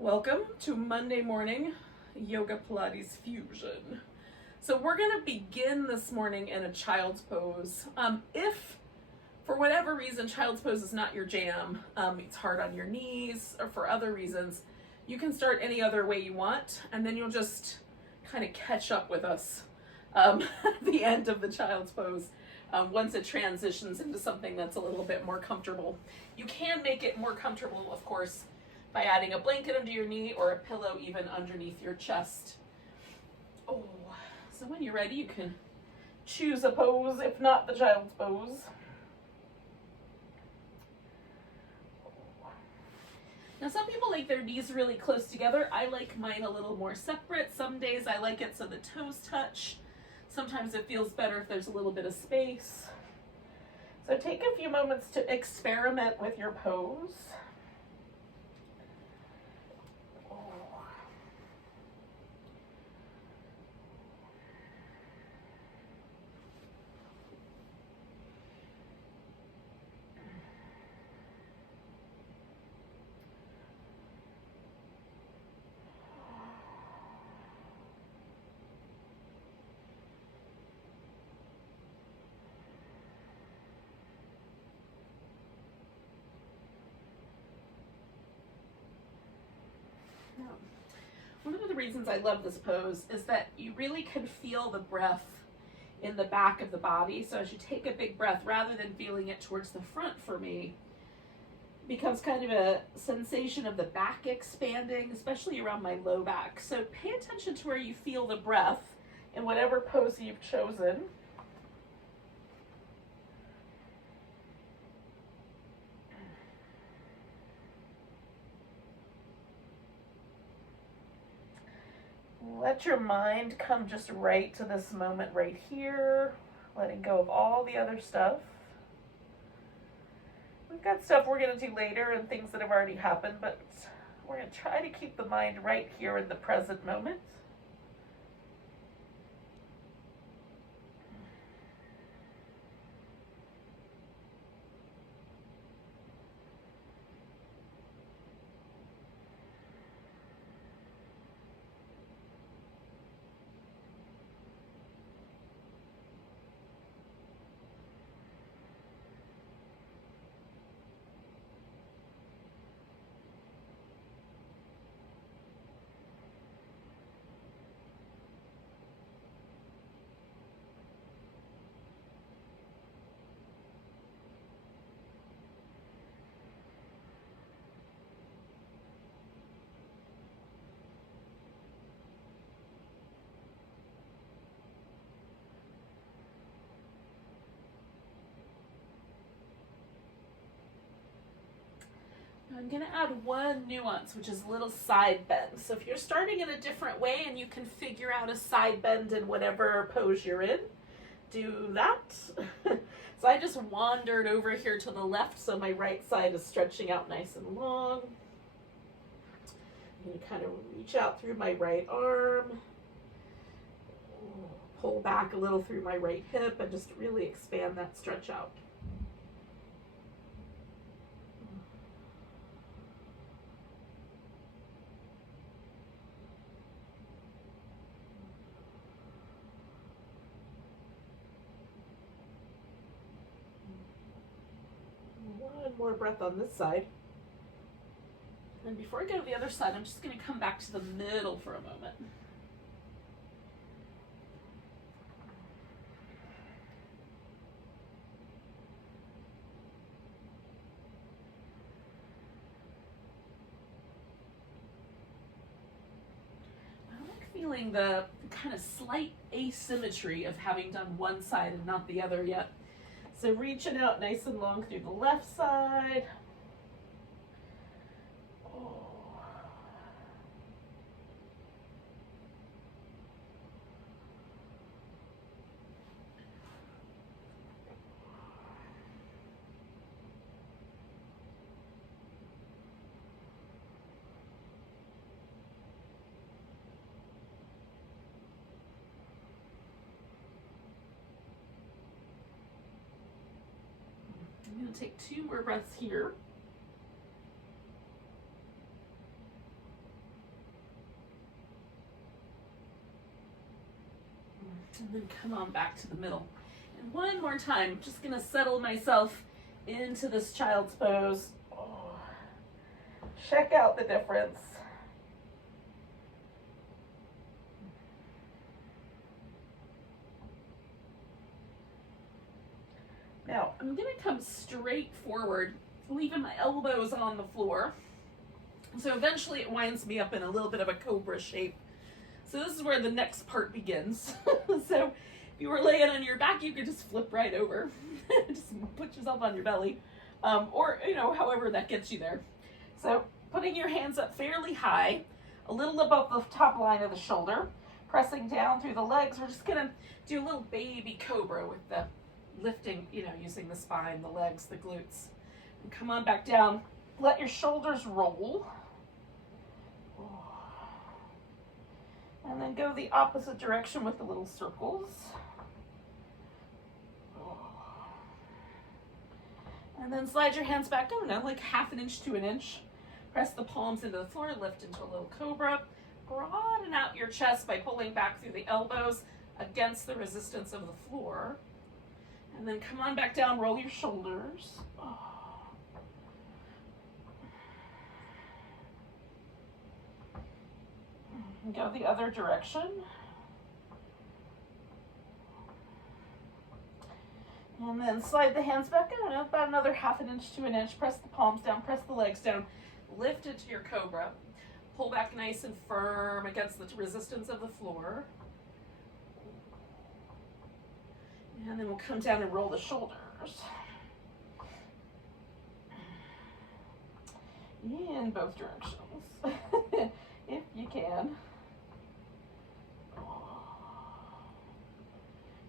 Welcome to Monday morning yoga Pilates fusion. So we're going to begin this morning in a child's pose. If for whatever reason child's pose is not your jam, it's hard on your knees, or for other reasons, you can start any other way you want, and then you'll just kind of catch up with us at the end of the child's pose once it transitions into something that's a little bit more comfortable. You can make it more comfortable, of course, by adding a blanket under your knee or a pillow even underneath your chest. Oh, so when you're ready, you can choose a pose, if not the child's pose. Now, some people like their knees really close together. I like mine a little more separate. Some days I like it so the toes touch. Sometimes it feels better if there's a little bit of space. So take a few moments to experiment with your pose. One of the reasons I love this pose is that you really can feel the breath in the back of the body. So as you take a big breath, rather than feeling it towards the front for me, it becomes kind of a sensation of the back expanding, especially around my low back. So pay attention to where you feel the breath in whatever pose you've chosen. Let your mind come just right to this moment right here, letting go of all the other stuff. We've got stuff we're going to do later and things that have already happened, but we're going to try to keep the mind right here in the present moment. I'm going to add one nuance, which is a little side bend. So if you're starting in a different way and you can figure out a side bend in whatever pose you're in, do that. So I just wandered over here to the left, so my right side is stretching out nice and long. I'm going to kind of reach out through my right arm, pull back a little through my right hip, and just really expand that stretch out. One more breath on this side. And before I go to the other side, I'm just going to come back to the middle for a moment. I like feeling the kind of slight asymmetry of having done one side and not the other yet. So reaching out nice and long through the left side. I'm going to take 2 more breaths here. And then come on back to the middle. And one more time, just gonna settle myself into this child's pose. Oh. Check out the difference. Now, I'm gonna come straight forward, leaving my elbows on the floor. So eventually it winds me up in a little bit of a cobra shape. So this is where the next part begins. So if you were laying on your back, you could just flip right over. Just put yourself on your belly. Or, you know, however that gets you there. So putting your hands up fairly high, a little above the top line of the shoulder, pressing down through the legs. We're just gonna do a little baby cobra with the lifting, you know, using the spine, the legs, the glutes. And come on back down. Let your shoulders roll. And then go the opposite direction with the little circles. And then slide your hands back down, now like 1/2 inch to 1 inch. Press the palms into the floor, lift into a little cobra. Broaden out your chest by pulling back through the elbows against the resistance of the floor. And then come on back down, roll your shoulders. And go the other direction. And then slide the hands back in, about another 1/2 inch to 1 inch. Press the palms down, press the legs down. Lift into your cobra. Pull back nice and firm against the resistance of the floor. And then we'll come down and roll the shoulders. In both directions, if you can.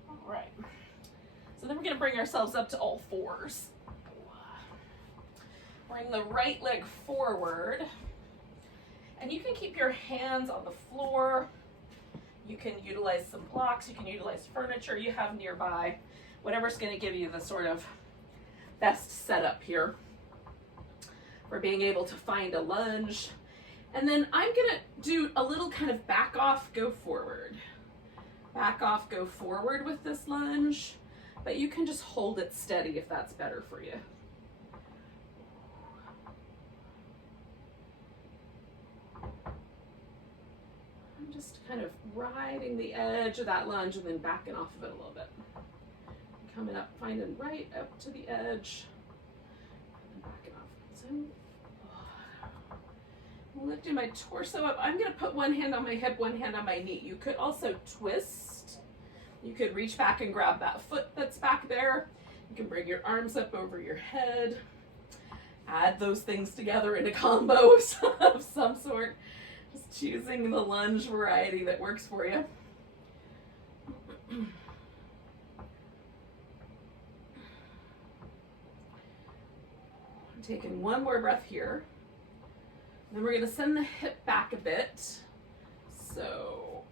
All right. So then we're going to bring ourselves up to all fours. Bring the right leg forward. And you can keep your hands on the floor. You can utilize some blocks. You can utilize furniture you have nearby. Whatever's going to give you the sort of best setup here for being able to find a lunge. And then I'm going to do a little kind of back off, go forward. Back off, go forward with this lunge. But you can just hold it steady if that's better for you. I'm just kind of riding the edge of that lunge and then backing off of it a little bit. Coming up, finding right up to the edge and backing off. So, lifting my torso up. I'm going to put one hand on my hip, one hand on my knee. You could also twist. You could reach back and grab that foot that's back there. You can bring your arms up over your head. Add those things together in a combo of some sort. Just choosing the lunge variety that works for you. Taking one more breath here. Then we're going to send the hip back a bit. So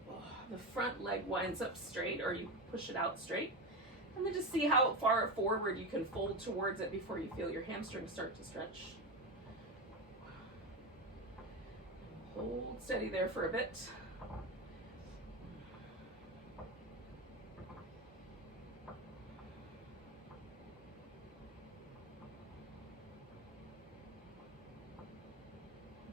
the front leg winds up straight, or you push it out straight. And then just see how far forward you can fold towards it before you feel your hamstrings start to stretch. Hold steady there for a bit.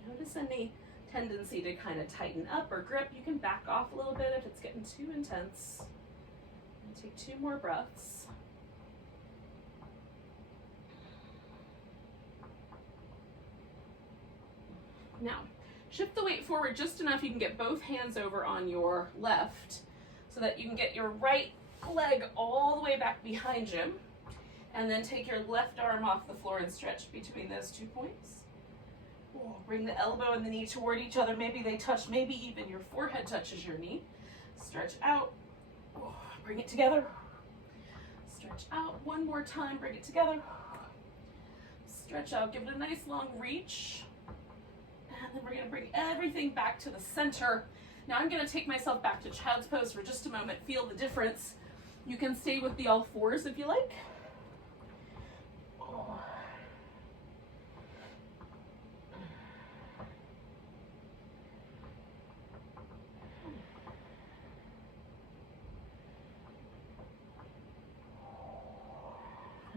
Notice any tendency to kind of tighten up or grip. You can back off a little bit if it's getting too intense. And take 2 more breaths. Now, shift the weight forward just enough you can get both hands over on your left so that you can get your right leg all the way back behind you. And then take your left arm off the floor and stretch between those 2 points. Bring the elbow and the knee toward each other. Maybe they touch, maybe even your forehead touches your knee. Stretch out. Bring it together. Stretch out. One more time. Bring it together. Stretch out. Give it a nice long reach. And then we're going to bring everything back to the center. Now I'm going to take myself back to child's pose for just a moment. Feel the difference. You can stay with the all fours if you like.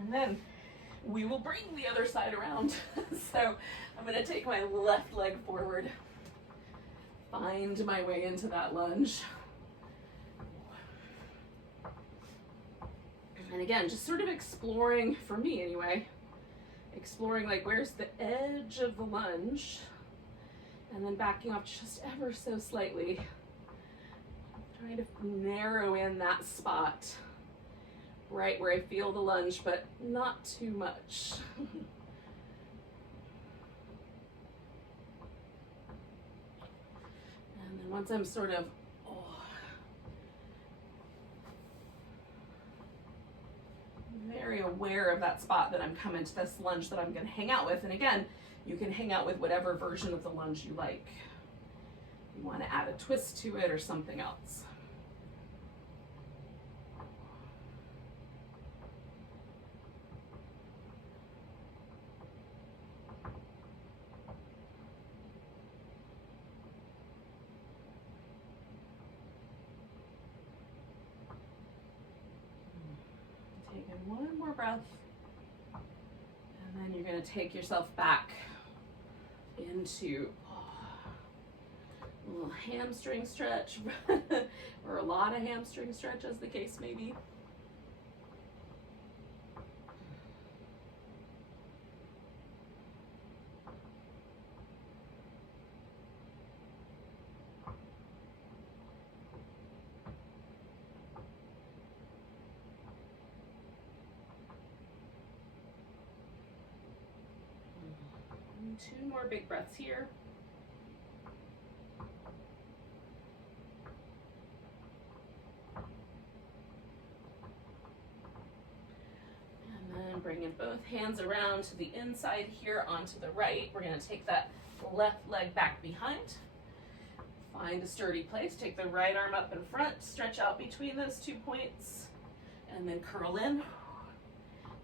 And then we will bring the other side around. So I'm going to take my left leg forward, find my way into that lunge. And again, just sort of exploring, for me anyway, exploring like where's the edge of the lunge, and then backing off just ever so slightly, trying to narrow in that spot right where I feel the lunge, but not too much. And then once I'm sort of very aware of that spot that I'm coming to this lunge that I'm going to hang out with. And again, you can hang out with whatever version of the lunge you like. You want to add a twist to it or something else. One more breath, and then you're going to take yourself back into a little hamstring stretch, or a lot of hamstring stretch as the case may be. Two more big breaths here. And then bringing both hands around to the inside here onto the right. We're going to take that left leg back behind. Find a sturdy place. Take the right arm up in front. Stretch out between those 2 points. And then curl in.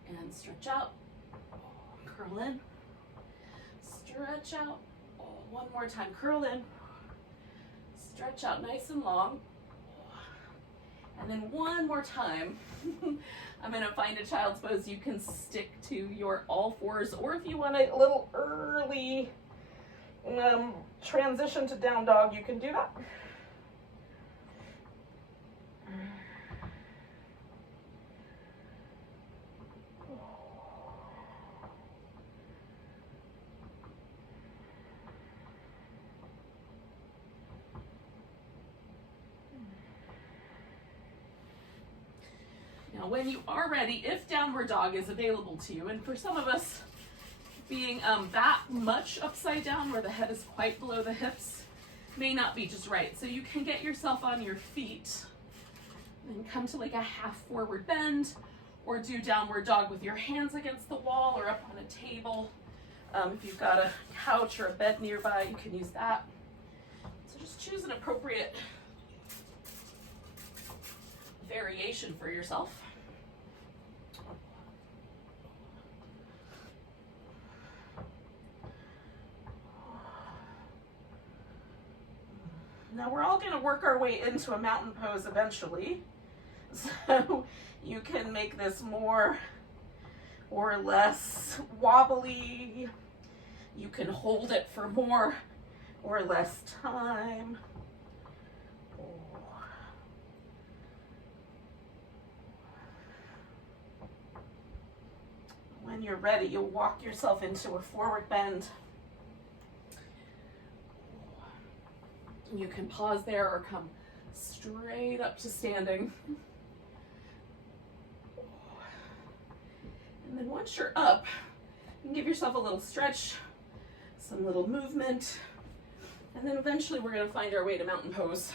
And stretch out. Curl in. Stretch out. One more time. Curl in. Stretch out nice and long. And then one more time. I'm going to find a child's pose. You can stick to your all fours, or if you want a little early transition to down dog, you can do that. Now, when you are ready, if downward dog is available to you, and for some of us, being that much upside down where the head is quite below the hips may not be just right. So you can get yourself on your feet and come to like a half forward bend, or do downward dog with your hands against the wall or up on a table. If you've got a couch or a bed nearby, you can use that. So just choose an appropriate variation for yourself. Now we're all going to work our way into a mountain pose eventually. So you can make this more or less wobbly. You can hold it for more or less time. When you're ready, you'll walk yourself into a forward bend. You can pause there or come straight up to standing. And then once you're up, you can give yourself a little stretch, some little movement, and then eventually we're going to find our way to mountain pose.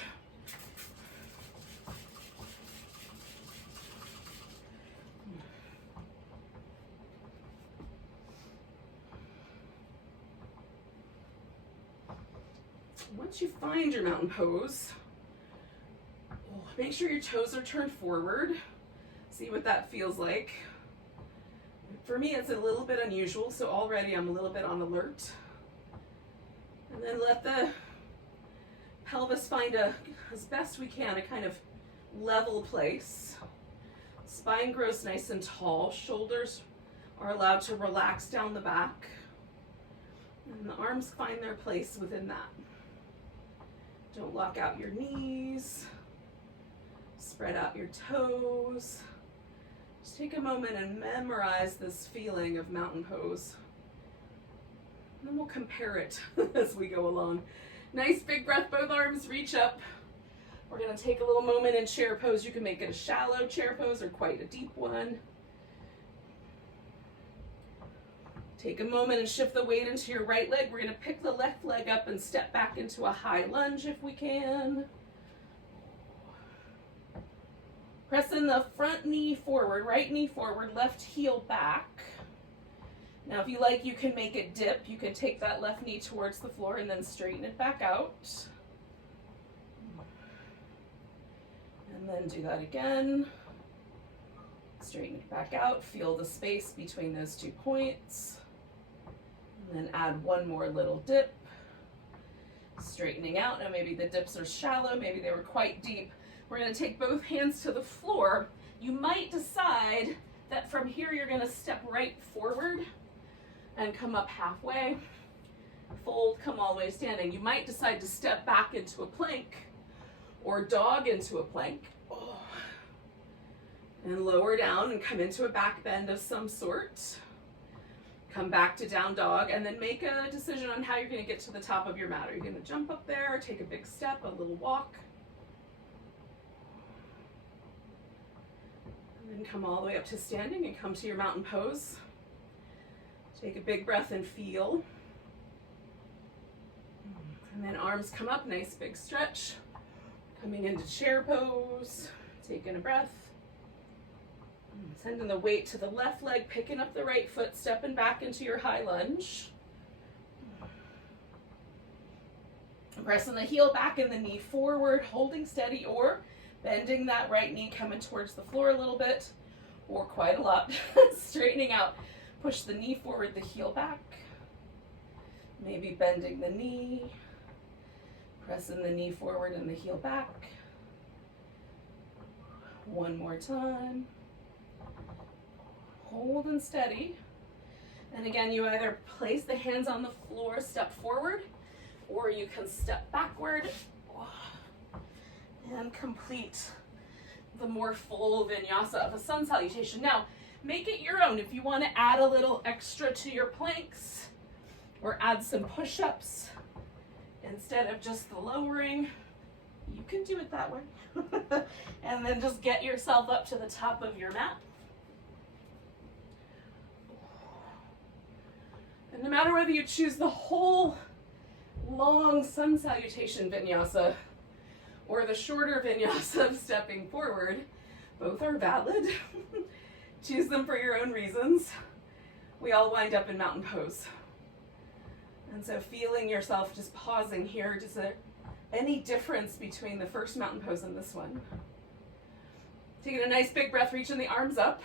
Once you find your mountain pose, make sure your toes are turned forward. See what that feels like. For me, it's a little bit unusual, so already I'm a little bit on alert. And then let the pelvis find as best we can, a kind of level place. Spine grows nice and tall. Shoulders are allowed to relax down the back. And the arms find their place within that. Don't lock out your knees. Spread out your toes. Just take a moment and memorize this feeling of mountain pose. And then we'll compare it as we go along. Nice big breath, both arms reach up. We're gonna take a little moment in chair pose. You can make it a shallow chair pose or quite a deep one. Take a moment and shift the weight into your right leg. We're gonna pick the left leg up and step back into a high lunge if we can. Pressing the front knee forward, right knee forward, left heel back. Now if you like, you can make it dip. You can take that left knee towards the floor and then straighten it back out. And then do that again. Straighten it back out. Feel the space between those 2 points. And then add one more little dip. Straightening out. Now maybe the dips are shallow, maybe they were quite deep. We're going to take both hands to the floor. You might decide that from here you're going to step right forward and come up halfway. Fold, come all the way standing. You might decide to step back into a plank or dog into a plank. And lower down and come into a back bend of some sort. Come back to down dog and then make a decision on how you're going to get to the top of your mat. Are you going to jump up there, take a big step, a little walk? And then come all the way up to standing and come to your mountain pose. Take a big breath and feel. And then arms come up, nice big stretch. Coming into chair pose, taking a breath. Sending the weight to the left leg, picking up the right foot, stepping back into your high lunge. Pressing the heel back and the knee forward, holding steady, or bending that right knee, coming towards the floor a little bit, or quite a lot. Straightening out. Push the knee forward, the heel back. Maybe bending the knee. Pressing the knee forward and the heel back. One more time. Hold and steady. And again, you either place the hands on the floor, step forward, or you can step backward and complete the more full vinyasa of a sun salutation. Now, make it your own. If you want to add a little extra to your planks or add some push-ups instead of just the lowering, you can do it that way. And then just get yourself up to the top of your mat. And no matter whether you choose the whole long sun salutation vinyasa or the shorter vinyasa of stepping forward, both are valid. Choose them for your own reasons. We all wind up in mountain pose. And so feeling yourself just pausing here, is there any difference between the first mountain pose and this one? Taking a nice big breath, reaching the arms up.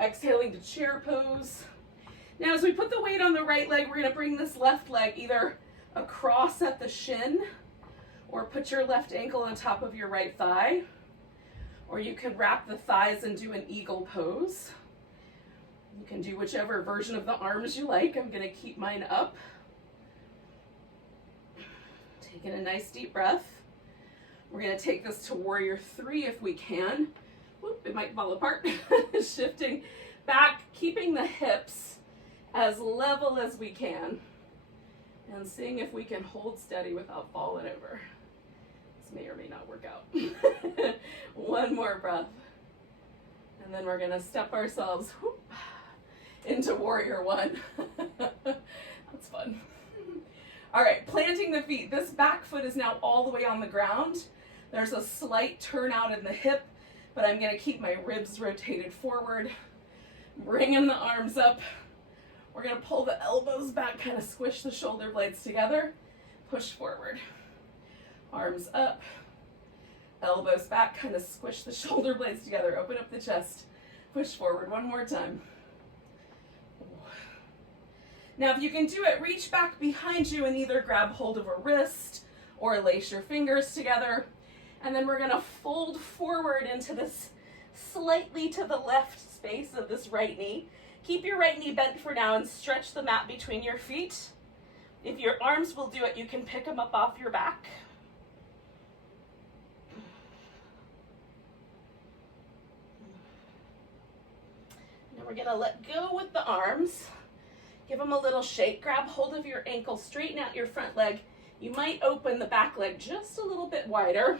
Exhaling to chair pose. Now as we put the weight on the right leg, we're going to bring this left leg either across at the shin or put your left ankle on top of your right thigh. Or you can wrap the thighs and do an eagle pose. You can do whichever version of the arms you like. I'm going to keep mine up. Taking a nice deep breath. We're going to take this to warrior 3 if we can. Whoop, it might fall apart. Shifting back, keeping the hips as level as we can. And seeing if we can hold steady without falling over. This may or may not work out. One more breath. And then we're going to step ourselves whoop, into warrior 1. That's fun. All right, planting the feet. This back foot is now all the way on the ground. There's a slight turnout in the hip, but I'm going to keep my ribs rotated forward. Bringing the arms up. We're going to pull the elbows back, kind of squish the shoulder blades together. Push forward. Arms up. Elbows back, kind of squish the shoulder blades together. Open up the chest. Push forward. One more time. Now, if you can do it, reach back behind you and either grab hold of a wrist or lace your fingers together. And then we're going to fold forward into this slightly to the left space of this right knee. Keep your right knee bent for now and stretch the mat between your feet. If your arms will do it, you can pick them up off your back. Now we're gonna let go with the arms. Give them a little shake. Grab hold of your ankle, straighten out your front leg. You might open the back leg just a little bit wider.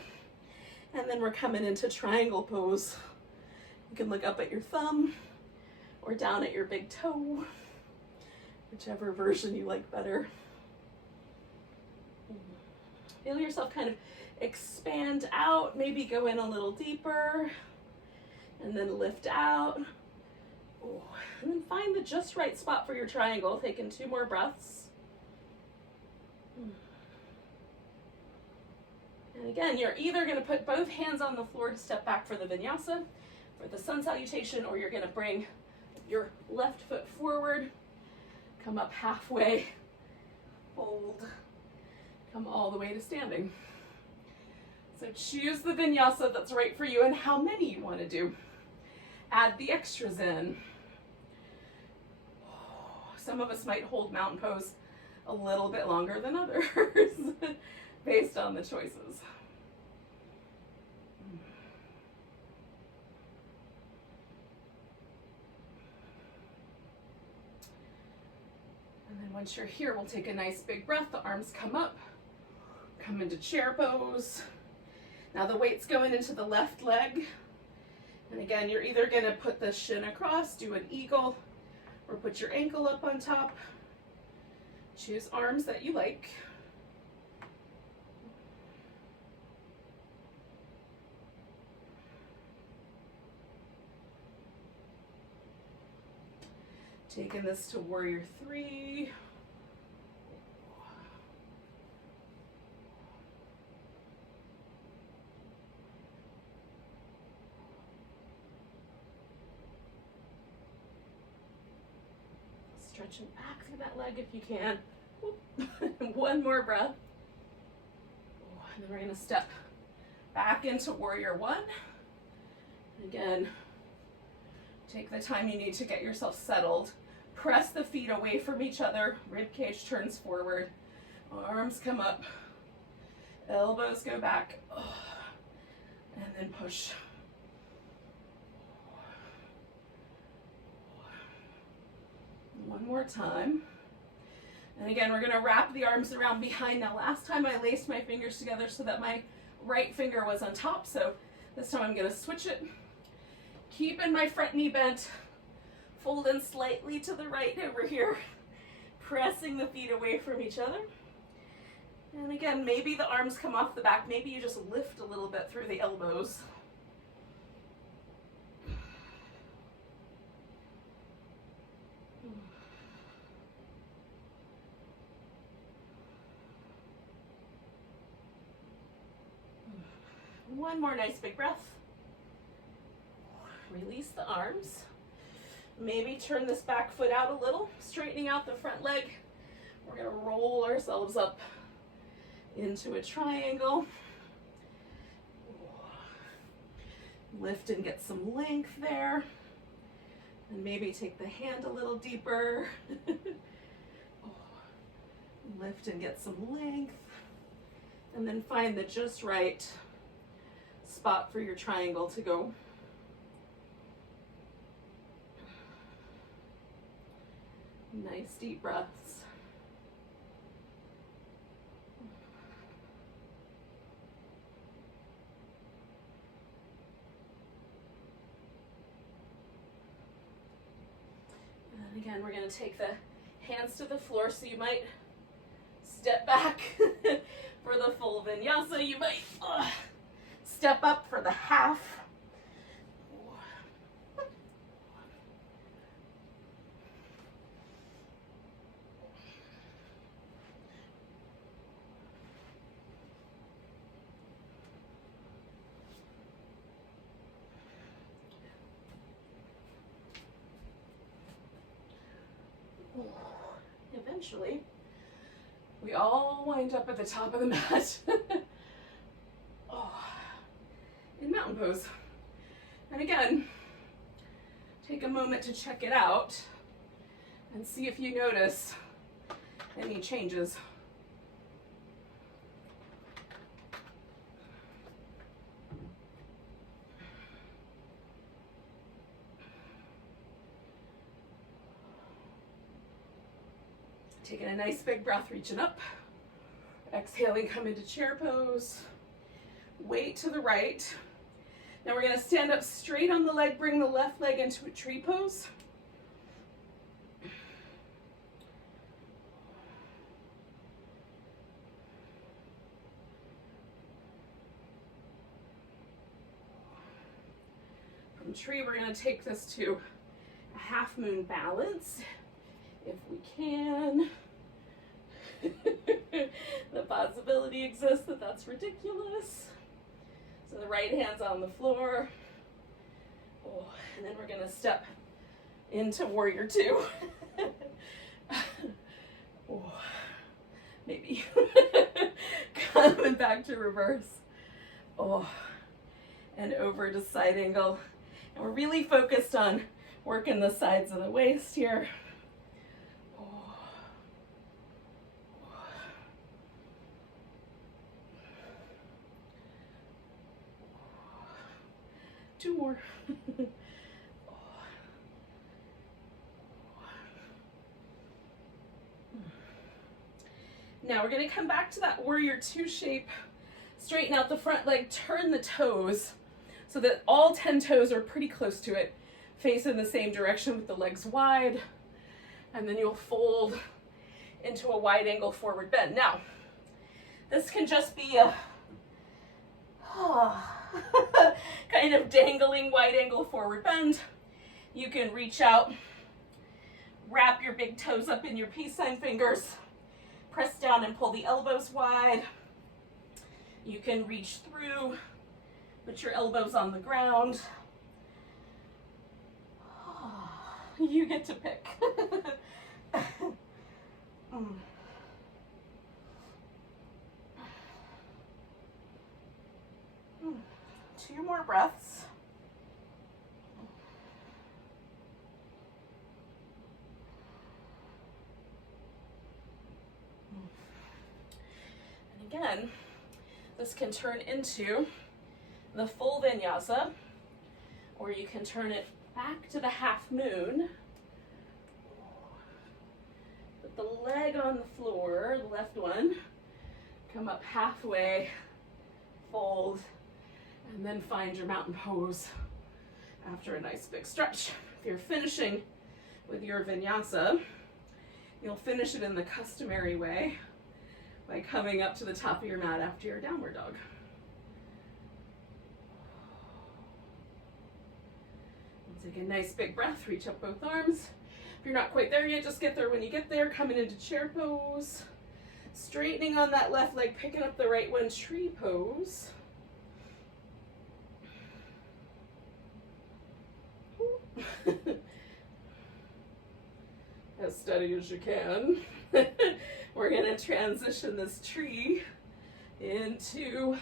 And then we're coming into triangle pose. You can look up at your thumb or down at your big toe, whichever version you like better. Feel yourself kind of expand out, maybe go in a little deeper, and then lift out. Oh, and then find the just right spot for your triangle. Taking 2 more breaths. And again, you're either going to put both hands on the floor to step back for the vinyasa, for the sun salutation, or you're going to bring your left foot forward, come up halfway, fold, come all the way to standing. So choose the vinyasa that's right for you and how many you want to do. Add the extras in. Some of us might hold mountain pose a little bit longer than others based on the choices. And then once you're here, we'll take a nice big breath. The arms come up, come into chair pose. Now the weight's going into the left leg. And again, you're either going to put the shin across, do an eagle, or put your ankle up on top. Choose arms that you like. Taking this to warrior 3. Stretching back through that leg if you can. One more breath. And then we're going to step back into warrior 1. Again, take the time you need to get yourself settled. Press the feet away from each other. Rib cage turns forward. Arms come up. Elbows go back. And then push. One more time. And again, we're going to wrap the arms around behind. Now, last time I laced my fingers together so that my right finger was on top. So this time I'm going to switch it. Keeping my front knee bent. Folding slightly to the right over here. Pressing the feet away from each other. And again, maybe the arms come off the back. Maybe you just lift a little bit through the elbows. One more nice big breath. Release the arms. Maybe turn this back foot out a little, straightening out the front leg. We're going to roll ourselves up into a triangle. Lift and get some length there. And maybe take the hand a little deeper. Lift and get some length. And then find the just right spot for your triangle to go. Nice deep breaths. And again, we're going to take the hands to the floor, so you might step back for the full vinyasa. You might step up for the half. Eventually, we all wind up at the top of the mat in mountain pose. And again, take a moment to check it out and see if you notice any changes. Taking a nice big breath, reaching up. Exhaling, come into chair pose. Weight to the right. Now we're going to stand up straight on the leg, bring the left leg into a tree pose. From tree, we're going to take this to a half moon balance, if we can. The possibility exists that that's ridiculous. So the right hand's on the floor. Oh, and then we're going to step into warrior two. Oh, maybe. Coming back to reverse. Oh, and over to side angle. And we're really focused on working the sides of the waist here. Two more. Now we're going to come back to that warrior two shape. Straighten out the front leg, turn the toes so that all 10 toes are pretty close to it. Face in the same direction with the legs wide. And then you'll fold into a wide angle forward bend. Now, this can just be a kind of dangling wide angle forward bend. You can reach out, wrap your big toes up in your peace sign fingers, press down and pull the elbows wide. You can reach through, put your elbows on the ground. You get to pick. Two more breaths. And again, this can turn into the full vinyasa, or you can turn it back to the half moon. Put the leg on the floor, the left one. Come up halfway, fold, and then find your mountain pose after a nice big stretch. If you're finishing with your vinyasa, you'll finish it in the customary way by coming up to the top of your mat after your downward dog. Take a nice big breath, reach up both arms. If you're not quite there yet, just get there when you get there. Coming into chair pose. Straightening on that left leg, picking up the right one, tree pose. As steady as you can. We're going to transition this tree into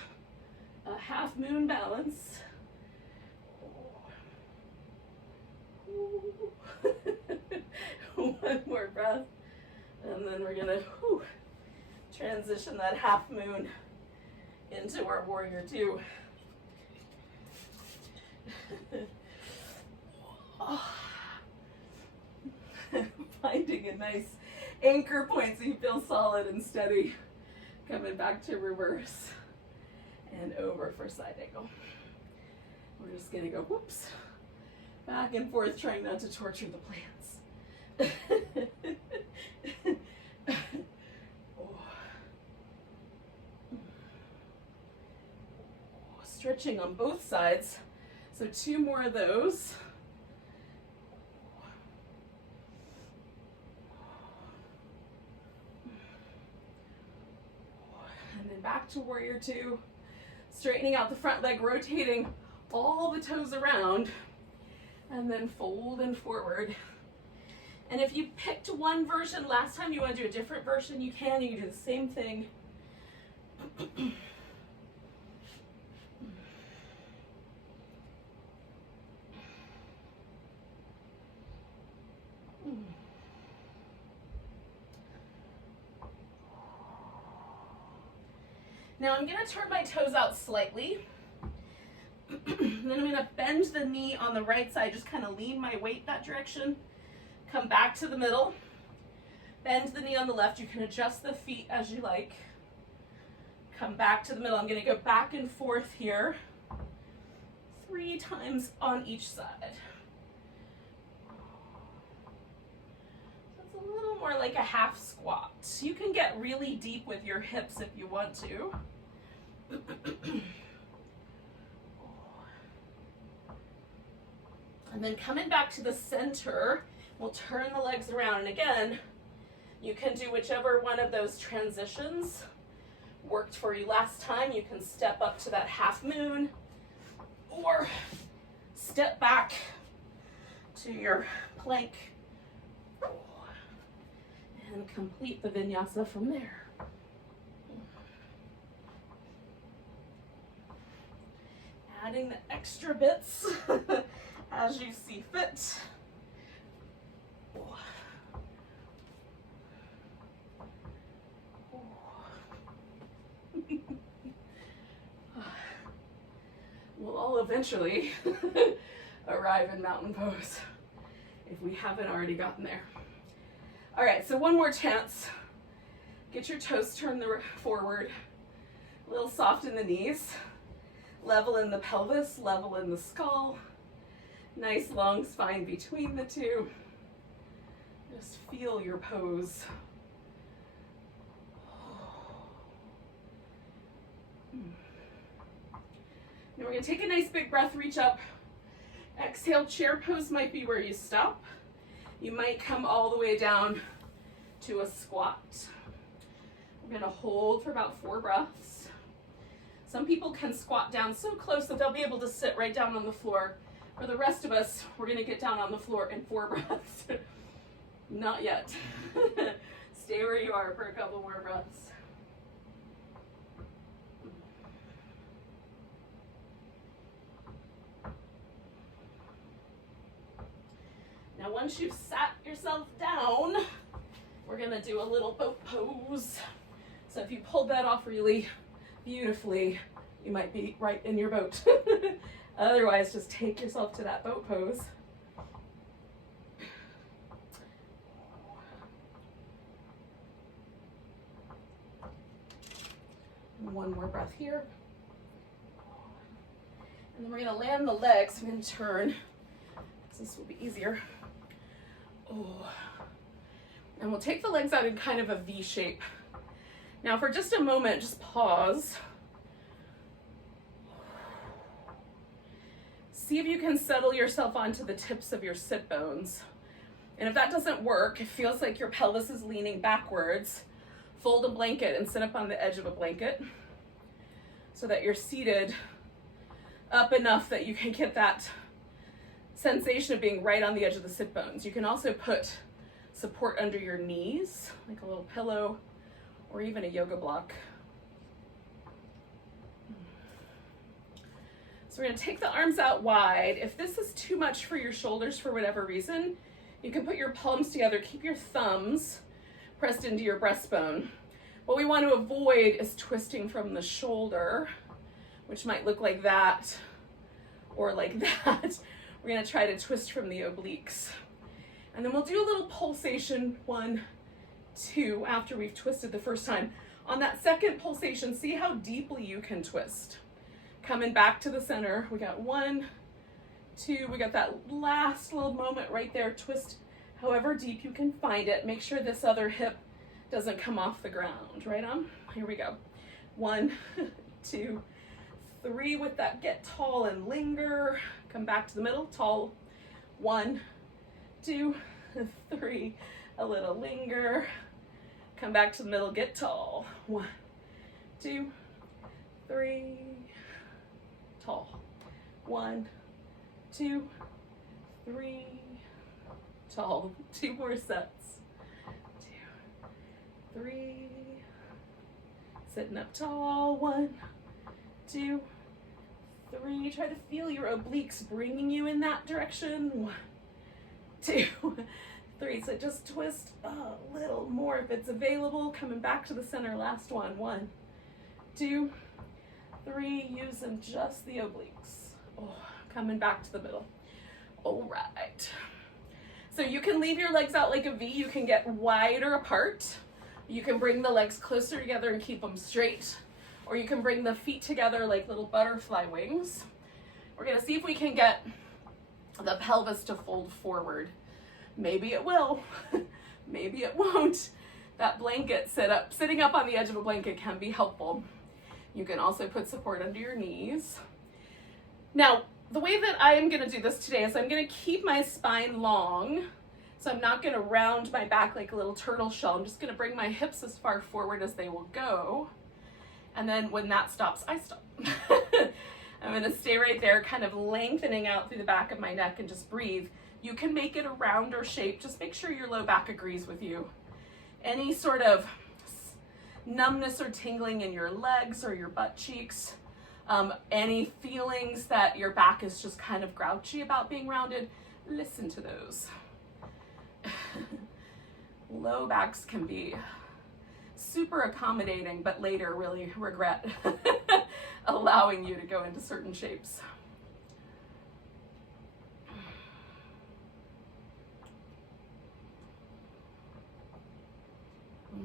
a half moon balance. One more breath, and then we're gonna transition that half moon into our warrior two. Finding a nice anchor point so you feel solid and steady. Coming back to reverse and over for side angle. We're just gonna go whoops. Back and forth, trying not to torture the plants. Stretching on both sides. So two more of those. And then back to warrior two. Straightening out the front leg, rotating all the toes around. And then fold and forward. And if you picked one version last time, you want to do a different version, you can. You can do the same thing. Now I'm going to turn my toes out slightly. Then I'm going to bend the knee on the right side, just kind of lean my weight that direction. Come back to the middle. Bend the knee on the left. You can adjust the feet as you like. Come back to the middle. I'm going to go back and forth here 3 times on each side. So it's a little more like a half squat. You can get really deep with your hips if you want to. And then coming back to the center, we'll turn the legs around. And again, you can do whichever one of those transitions worked for you last time. You can step up to that half moon or step back to your plank and complete the vinyasa from there. Adding the extra bits as you see fit. We'll all eventually arrive in mountain pose if we haven't already gotten there. All right, so one more chance. Get your toes turned forward, a little soft in the knees, level in the pelvis, level in the skull. Nice long spine between the two. Just feel your pose. Now we're going to take a nice big breath, reach up. Exhale, chair pose might be where you stop. You might come all the way down to a squat. We're going to hold for about 4 breaths. Some people can squat down so close that they'll be able to sit right down on the floor. For the rest of us, we're going to get down on the floor in 4 breaths. Not yet. Stay where you are for a couple more breaths. Now once you've sat yourself down, we're going to do a little boat pose. So if you pulled that off really beautifully, you might be right in your boat. Otherwise, just take yourself to that boat pose. One more breath here. And then we're going to land the legs. I'm going to turn. This will be easier. Oh. And we'll take the legs out in kind of a V shape. Now for just a moment, just pause. See if you can settle yourself onto the tips of your sit bones. And if that doesn't work, it feels like your pelvis is leaning backwards, fold a blanket and sit up on the edge of a blanket so that you're seated up enough that you can get that sensation of being right on the edge of the sit bones. You can also put support under your knees, like a little pillow or even a yoga block. So we're going to take the arms out wide. If this is too much for your shoulders for whatever reason, you can put your palms together, keep your thumbs pressed into your breastbone. What we want to avoid is twisting from the shoulder, which might look like that or like that. We're going to try to twist from the obliques. And then we'll do a little pulsation, 1, 2, after we've twisted the first time. On that second pulsation, see how deeply you can twist. Coming back to the center, we got 1, 2, we got that last little moment right there. Twist however deep you can find it. Make sure this other hip doesn't come off the ground. Right on? Here we go. 1, 2, 3 with that get tall and linger. Come back to the middle, tall. 1, 2, 3, a little linger. Come back to the middle, get tall. 1, 2, 3, tall. 1, 2, 3, tall. 2 more sets. 2, 3, sitting up tall. 1, 2, 3. Try to feel your obliques bringing you in that direction. 1, 2, 3. So just twist a little more if it's available. Coming back to the center. Last one. 1, 2, 3, using just the obliques. Oh, coming back to the middle. All right. So you can leave your legs out like a V. You can get wider apart. You can bring the legs closer together and keep them straight. Or you can bring the feet together like little butterfly wings. We're gonna see if we can get the pelvis to fold forward. Maybe it will, maybe it won't. That blanket sitting up on the edge of a blanket can be helpful. You can also put support under your knees. Now, the way that I am gonna do this today is I'm gonna keep my spine long. So I'm not gonna round my back like a little turtle shell. I'm just gonna bring my hips as far forward as they will go. And then when that stops, I stop. I'm gonna stay right there, kind of lengthening out through the back of my neck and just breathe. You can make it a rounder shape. Just make sure your low back agrees with you. Any sort of numbness or tingling in your legs or your butt cheeks, any feelings that your back is just kind of grouchy about being rounded, listen to those. Low backs can be super accommodating, but later really regret allowing you to go into certain shapes.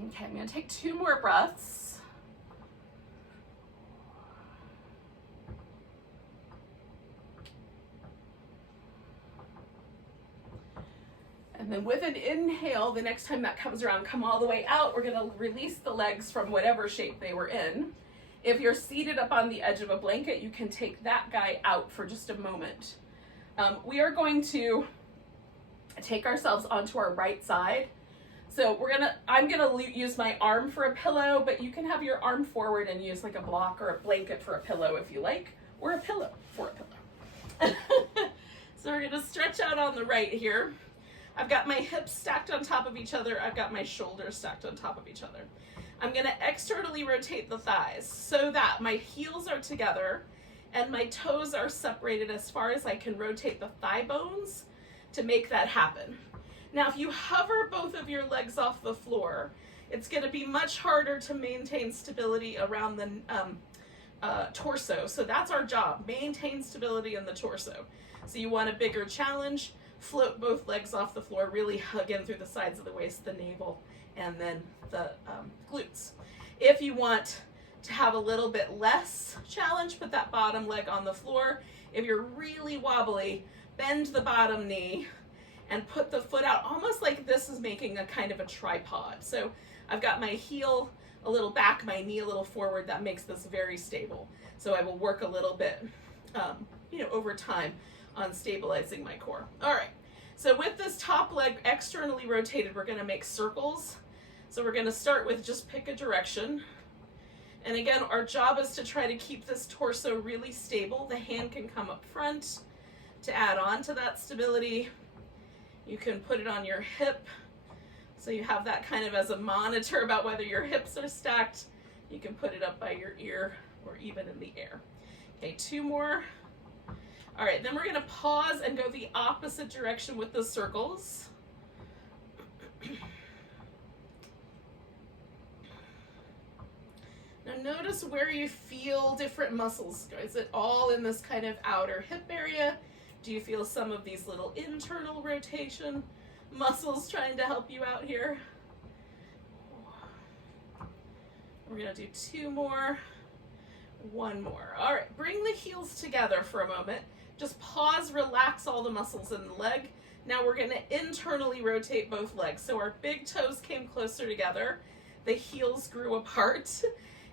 Okay, I'm gonna take 2 more breaths. And then with an inhale, the next time that comes around, come all the way out. We're gonna release the legs from whatever shape they were in. If you're seated up on the edge of a blanket, you can take that guy out for just a moment. We are going to take ourselves onto our right side. So I'm gonna use my arm for a pillow, but you can have your arm forward and use like a block or a blanket for a pillow if you like, or a pillow for a pillow. So we're gonna stretch out on the right here. I've got my hips stacked on top of each other. I've got my shoulders stacked on top of each other. I'm gonna externally rotate the thighs so that my heels are together and my toes are separated as far as I can rotate the thigh bones to make that happen. Now, if you hover both of your legs off the floor, it's gonna be much harder to maintain stability around the torso. So that's our job, maintain stability in the torso. So you want a bigger challenge, float both legs off the floor, really hug in through the sides of the waist, the navel, and then the glutes. If you want to have a little bit less challenge, put that bottom leg on the floor. If you're really wobbly, bend the bottom knee and put the foot out almost like this is making a kind of a tripod. So I've got my heel a little back, my knee a little forward. That makes this very stable. So I will work a little bit, over time on stabilizing my core. All right, so with this top leg externally rotated, we're gonna make circles. So we're gonna start with just pick a direction. And again, our job is to try to keep this torso really stable. The hand can come up front to add on to that stability. You can put it on your hip, so you have that kind of as a monitor about whether your hips are stacked. You can put it up by your ear or even in the air. Okay, 2 more. All right, then we're gonna pause and go the opposite direction with the circles. Now notice where you feel different muscles. Is it all in this kind of outer hip area? Do you feel some of these little internal rotation muscles trying to help you out here? We're gonna do 2 more, 1 more. All right, bring the heels together for a moment. Just pause, relax all the muscles in the leg. Now we're gonna internally rotate both legs. So our big toes came closer together, the heels grew apart,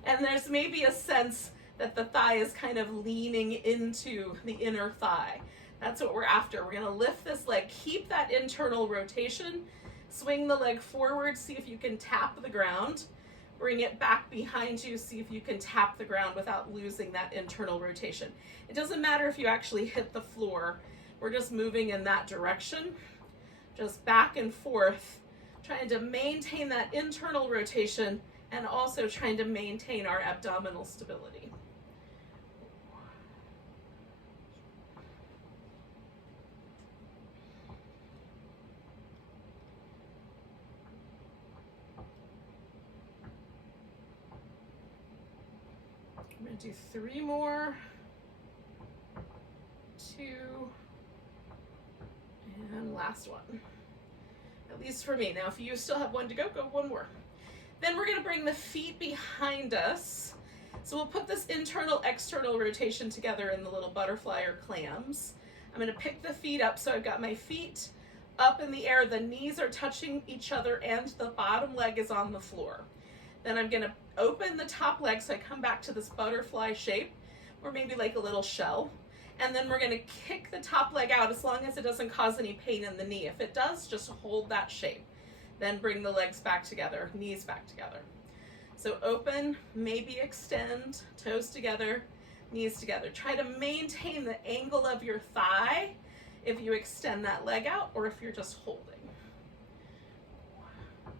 and there's maybe a sense that the thigh is kind of leaning into the inner thigh. That's what we're after. We're gonna lift this leg, keep that internal rotation, swing the leg forward, see if you can tap the ground, bring it back behind you, see if you can tap the ground without losing that internal rotation. It doesn't matter if you actually hit the floor, we're just moving in that direction, just back and forth, trying to maintain that internal rotation and also trying to maintain our abdominal stability. I'm gonna do 3 more, 2, and last one. At least for me. Now, if you still have one to go, go 1 more. Then we're gonna bring the feet behind us. So we'll put this internal, external rotation together in the little butterfly or clams. I'm gonna pick the feet up, so I've got my feet up in the air, the knees are touching each other, and the bottom leg is on the floor. Then I'm gonna open the top leg, so I come back to this butterfly shape, or maybe like a little shell. And then we're gonna kick the top leg out as long as it doesn't cause any pain in the knee. If it does, just hold that shape. Then bring the legs back together, knees back together. So open, maybe extend, toes together, knees together. Try to maintain the angle of your thigh if you extend that leg out or if you're just holding.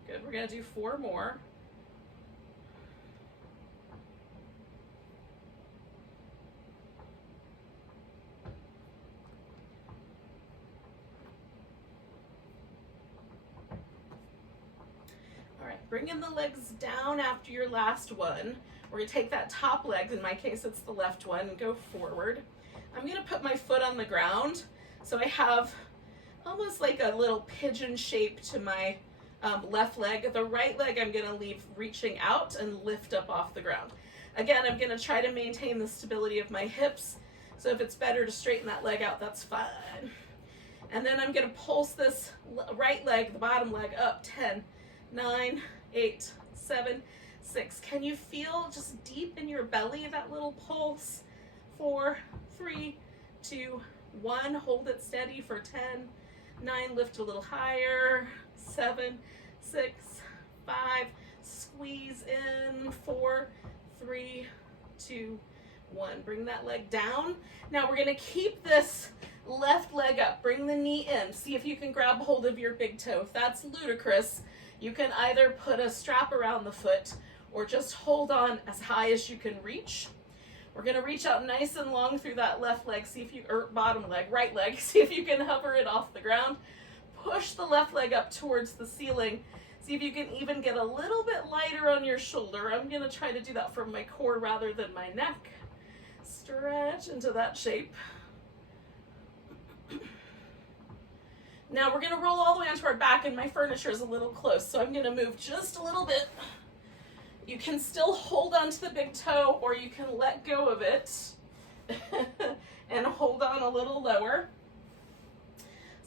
Good, we're gonna do 4 more. Bringing the legs down after your last one. We're gonna take that top leg, in my case it's the left one, and go forward. I'm gonna put my foot on the ground, so I have almost like a little pigeon shape to my left leg. The right leg I'm gonna leave reaching out and lift up off the ground. Again, I'm gonna try to maintain the stability of my hips, so if it's better to straighten that leg out, that's fine. And then I'm gonna pulse this right leg, the bottom leg, up. 10, 9, 8, 7, 6. Can you feel just deep in your belly that little pulse? 4, 3, 2, 1. Hold it steady for 10, 9. Lift a little higher. 7, 6, 5. Squeeze in. 4, 3, 2, 1. Bring that leg down. Now we're going to keep this left leg up. Bring the knee in. See if you can grab hold of your big toe. If that's ludicrous, you can either put a strap around the foot or just hold on as high as you can reach. We're gonna reach out nice and long through that left leg, see if you, or bottom leg, right leg, see if you can hover it off the ground. Push the left leg up towards the ceiling. See if you can even get a little bit lighter on your shoulder. I'm gonna try to do that from my core rather than my neck. Stretch into that shape. Now we're gonna roll all the way onto our back, and my furniture is a little close, so I'm gonna move just a little bit. You can still hold on to the big toe, or you can let go of it and hold on a little lower.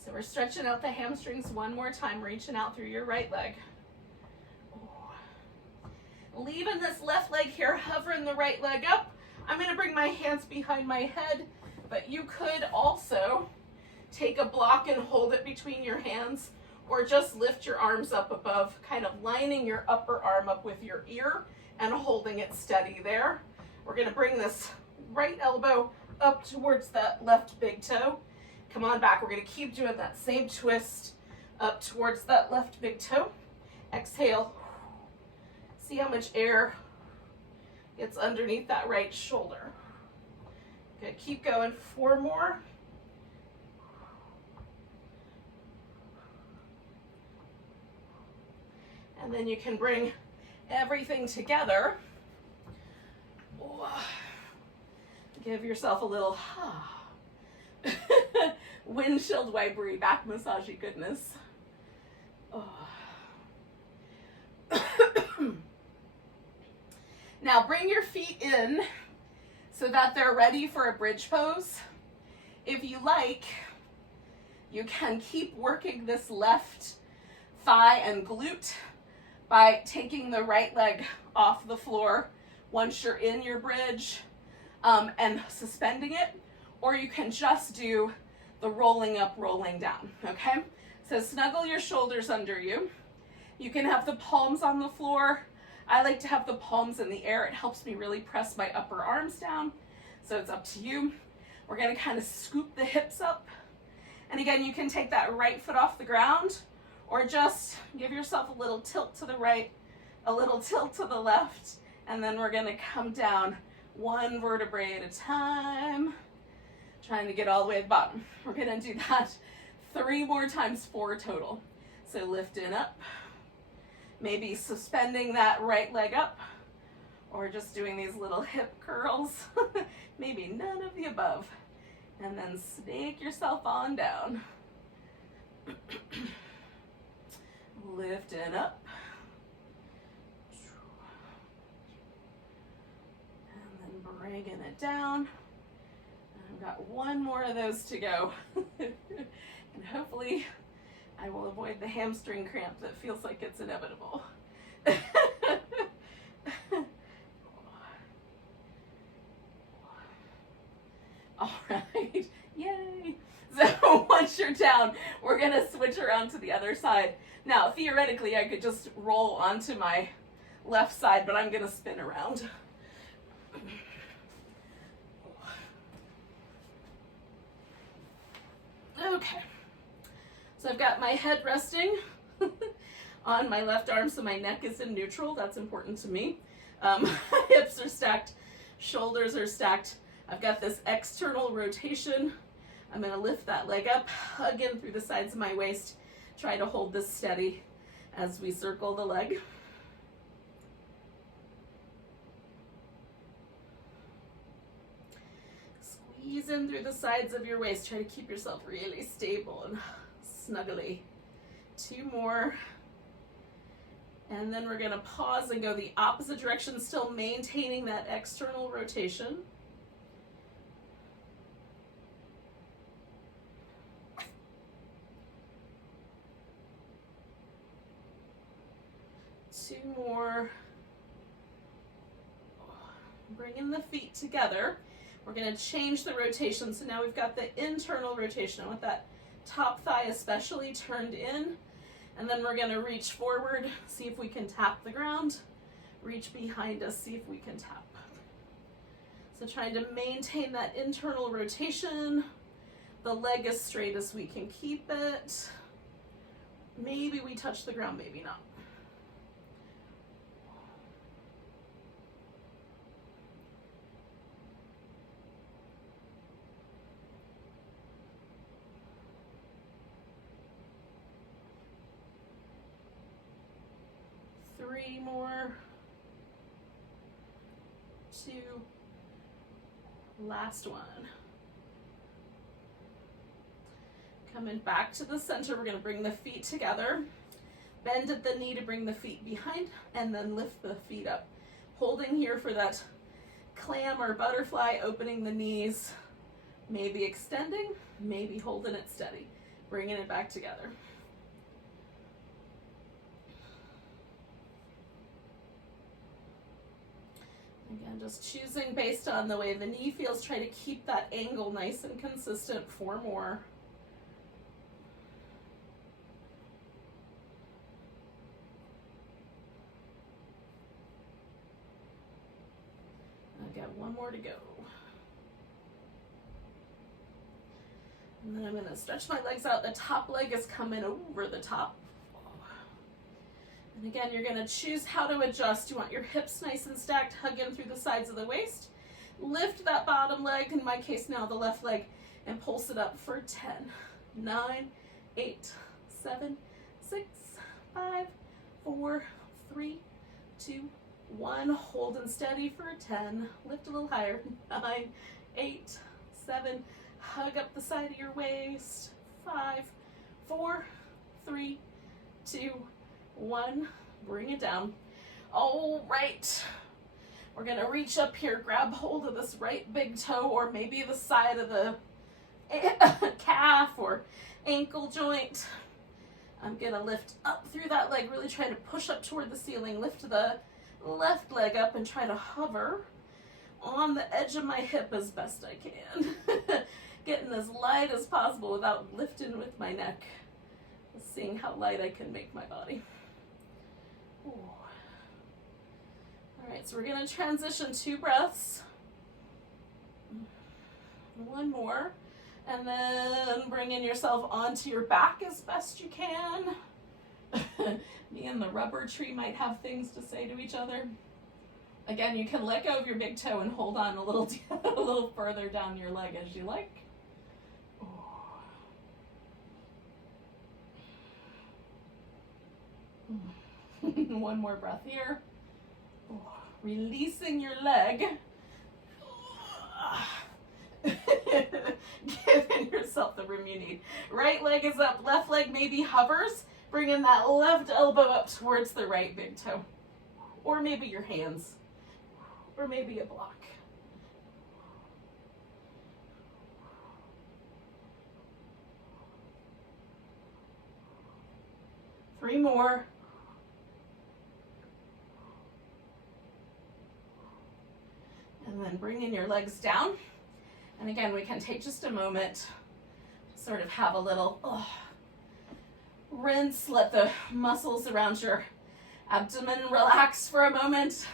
So we're stretching out the hamstrings 1 more time, reaching out through your right leg. Leaving this left leg here, hovering the right leg up. I'm gonna bring my hands behind my head, but you could also take a block and hold it between your hands, or just lift your arms up above, kind of lining your upper arm up with your ear and holding it steady there. We're gonna bring this right elbow up towards that left big toe. Come on back, we're gonna keep doing that same twist up towards that left big toe. Exhale. See how much air gets underneath that right shoulder. Good, keep going, 4 more. And then you can bring everything together. Give yourself a little windshield wipery back massagey goodness. Now bring your feet in so that they're ready for a bridge pose. If you like, you can keep working this left thigh and glute by taking the right leg off the floor once you're in your bridge and suspending it, or you can just do the rolling up, rolling down, okay? So snuggle your shoulders under you. You can have the palms on the floor. I like to have the palms in the air. It helps me really press my upper arms down, so it's up to you. We're gonna kind of scoop the hips up. And again, you can take that right foot off the ground, or just give yourself a little tilt to the right, a little tilt to the left, and then we're gonna come down 1 vertebrae at a time, trying to get all the way to the bottom. We're gonna do that 3 more times, 4 total. So lift in up, maybe suspending that right leg up, or just doing these little hip curls. Maybe none of the above. And then snake yourself on down. Lift it up. And then bringing it down. I've got one more of those to go. And hopefully I will avoid the hamstring cramp that feels like it's inevitable. All right, yay. So once you're down, we're gonna switch around to the other side. Now, theoretically, I could just roll onto my left side, but I'm gonna spin around. Okay, so I've got my head resting on my left arm, so my neck is in neutral. That's important to me. Hips are stacked, shoulders are stacked. I've got this external rotation. I'm gonna lift that leg up, hug in through the sides of my waist. Try to hold this steady as we circle the leg. Squeeze in through the sides of your waist. Try to keep yourself really stable and snuggly. 2 more. And then we're gonna pause and go the opposite direction, still maintaining that external rotation. Two more. Bringing the feet together. We're going to change the rotation. So now we've got the internal rotation. I want that top thigh especially turned in. And then we're going to reach forward, see if we can tap the ground. Reach behind us, see if we can tap. So trying to maintain that internal rotation. The leg as straight as we can keep it. Maybe we touch the ground, maybe not. Three more. 2. Last one. Coming back to the center, we're going to bring the feet together. Bend at the knee to bring the feet behind, and then lift the feet up. Holding here for that clam or butterfly, opening the knees, maybe extending, maybe holding it steady. Bringing it back together. Again, just choosing based on the way the knee feels. Try to keep that angle nice and consistent. 4 more. I've got 1 more to go. And then I'm going to stretch my legs out. The top leg is coming over the top. And again, you're going to choose how to adjust. You want your hips nice and stacked, hug in through the sides of the waist. Lift that bottom leg, in my case now the left leg, and pulse it up for 10, 9, 8, 7, 6, 5, 4, 3, 2, 1. Hold and steady for 10. Lift a little higher. 9, 8, 7. Hug up the side of your waist. 5, 4, 3, 2, 1. Bring it down. All right. We're going to reach up here, grab hold of this right big toe, or maybe the side of the calf or ankle joint. I'm going to lift up through that leg, really trying to push up toward the ceiling. Lift the left leg up and try to hover on the edge of my hip as best I can. Getting as light as possible without lifting with my neck. Seeing how light I can make my body. Ooh. All right, so we're going to transition 2 breaths. 1 more. And then bringing yourself onto your back as best you can. Me and the rubber tree might have things to say to each other. Again, you can let go of your big toe and hold on a little, a little further down your leg as you like. One more breath here. Releasing your leg. Giving yourself the room you need. Right leg is up, left leg maybe hovers. Bringing that left elbow up towards the right big toe. Or maybe your hands. Or maybe a block. Three more. And then bringing your legs down. And again, we can take just a moment, sort of have a little rinse, let the muscles around your abdomen relax for a moment. So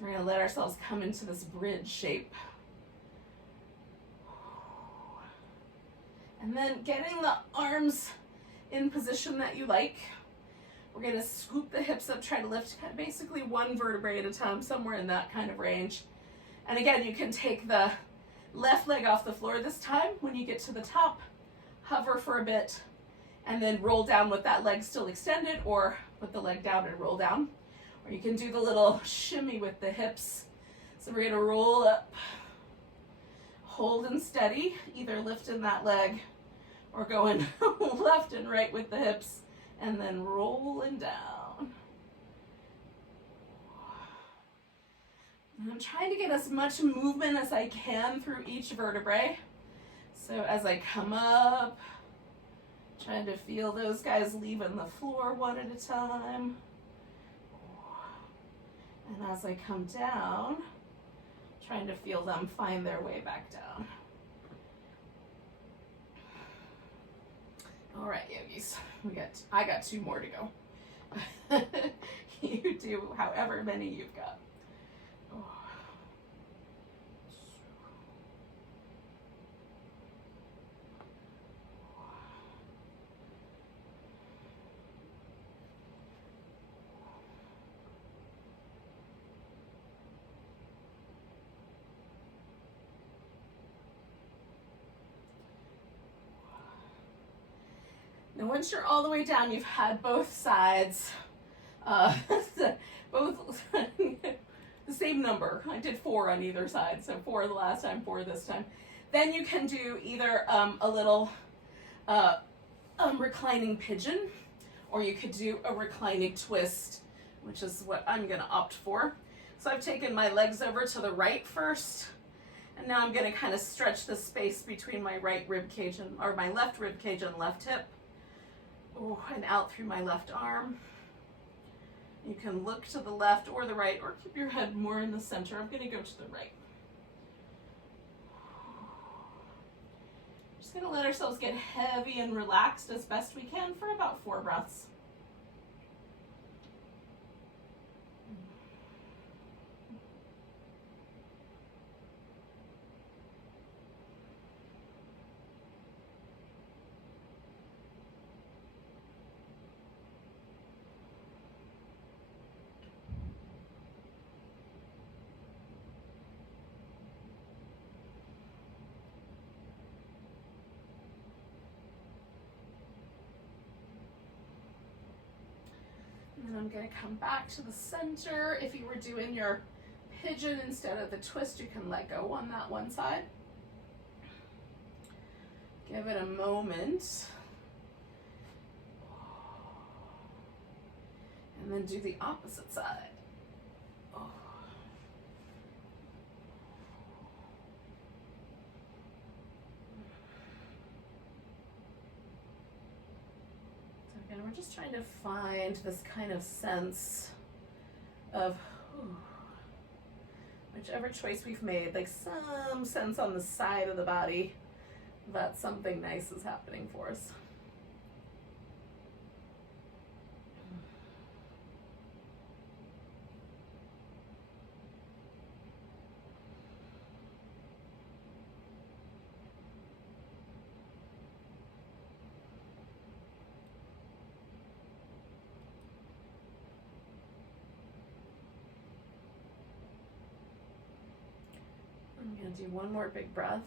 we're going to let ourselves come into this bridge shape. And then getting the arms in position that you like. We're going to scoop the hips up, try to lift basically one vertebrae at a time, somewhere in that kind of range. And again, you can take the left leg off the floor this time. When you get to the top, hover for a bit, and then roll down with that leg still extended, or put the leg down and roll down. Or you can do the little shimmy with the hips. So we're going to roll up, hold and steady, either lifting that leg or going left and right with the hips, and then rolling down. And I'm trying to get as much movement as I can through each vertebrae. So as I come up, trying to feel those guys leaving the floor one at a time. And as I come down, trying to feel them find their way back down. All right, yogis, I got 2 more to go. You do however many you've got. Now once you're all the way down, you've had both sides, both the same number. I did 4 on either side, so 4 the last time, 4 this time. Then you can do either a little reclining pigeon, or you could do a reclining twist, which is what I'm gonna opt for. So I've taken my legs over to the right first, and now I'm gonna kind of stretch the space between my right rib cage or my left rib cage and left hip. Oh, and out through my left arm. You can look to the left or the right, or keep your head more in the center. I'm going to go to the right. Just going to let ourselves get heavy and relaxed as best we can for about 4 breaths. And then I'm going to come back to the center. If you were doing your pigeon instead of the twist, you can let go on that one side. Give it a moment. And then do the opposite side. And we're just trying to find this kind of sense of whichever choice we've made, like some sense on the side of the body that something nice is happening for us. I'm going to do one more big breath.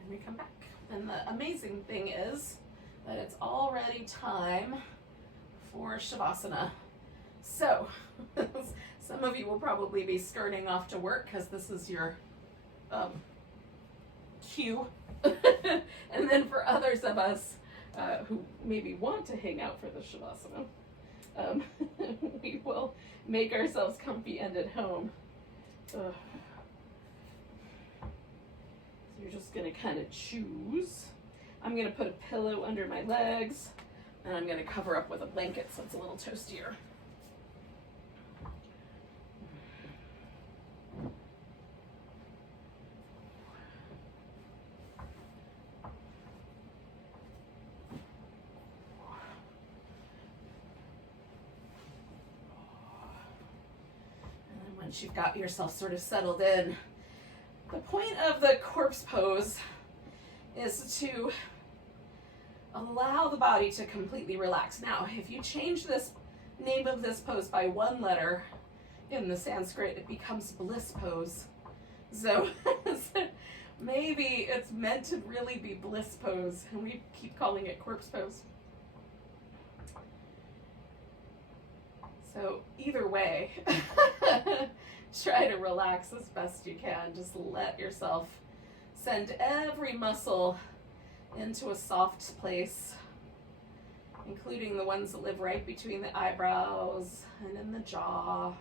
And we come back. And the amazing thing is, that it's already time for Shavasana. So, some of you will probably be skirting off to work because this is your cue. And then for others of us who maybe want to hang out for the Shavasana, we will make ourselves comfy and at home. So you're just going to kind of choose. I'm going to put a pillow under my legs, and I'm going to cover up with a blanket so it's a little toastier. Once you've got yourself sort of settled in, the point of the corpse pose is to allow the body to completely relax. Now, if you change this name of this pose by one letter in the Sanskrit, it becomes bliss pose. So maybe it's meant to really be bliss pose, and we keep calling it corpse pose. So either way, try to relax as best you can. Just let yourself send every muscle into a soft place, including the ones that live right between the eyebrows and in the jaw.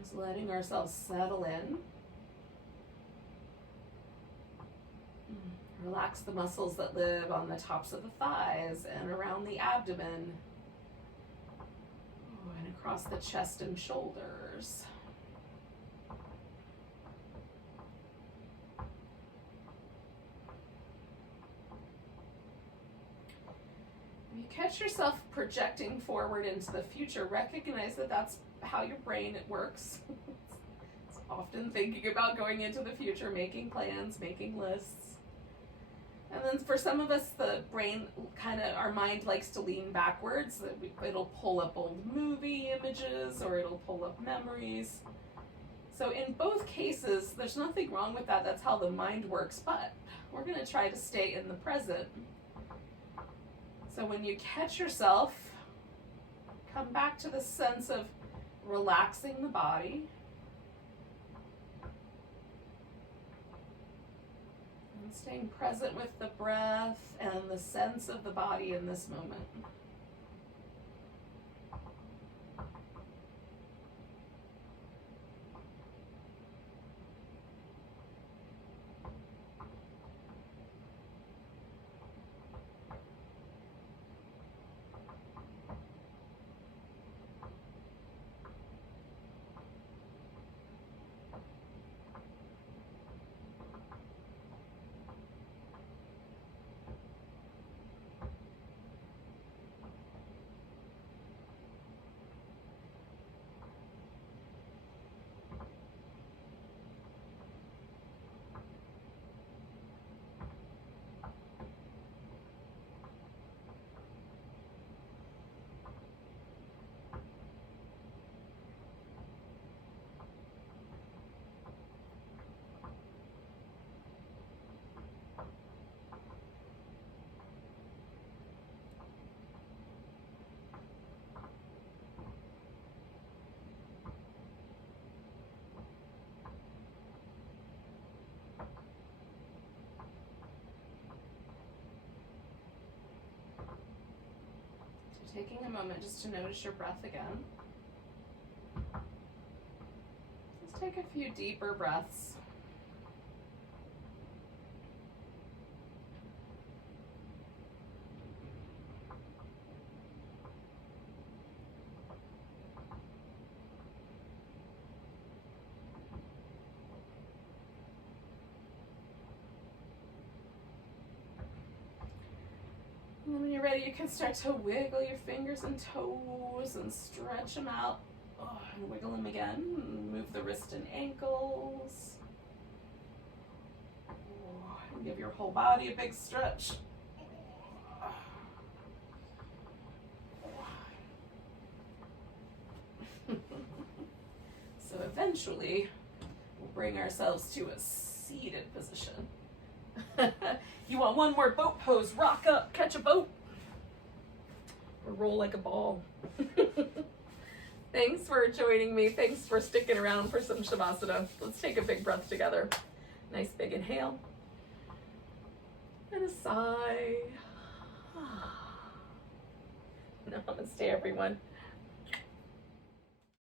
Just letting ourselves settle in. Relax the muscles that live on the tops of the thighs and around the abdomen. And across the chest and shoulders. If you catch yourself projecting forward into the future, recognize that that's how your brain works. It's often thinking about going into the future, making plans, making lists. And then for some of us, the brain our mind likes to lean backwards. It'll pull up old movie images or it'll pull up memories. So in both cases, there's nothing wrong with that. That's how the mind works, but we're going to try to stay in the present. So when you catch yourself, come back to the sense of relaxing the body. Staying present with the breath and the sense of the body in this moment. Taking a moment just to notice your breath again. Just take a few deeper breaths. And then when you're ready, you can start to wiggle your fingers and toes and stretch them out. Oh, and wiggle them again. Move the wrist and ankles. Oh, and give your whole body a big stretch. So eventually, we'll bring ourselves to a seated position. You want one more boat pose, rock up, catch a boat, or roll like a ball. Thanks for joining me. Thanks for sticking around for some Shavasana. Let's take a big breath together. Nice big inhale. And a sigh. Namaste, everyone.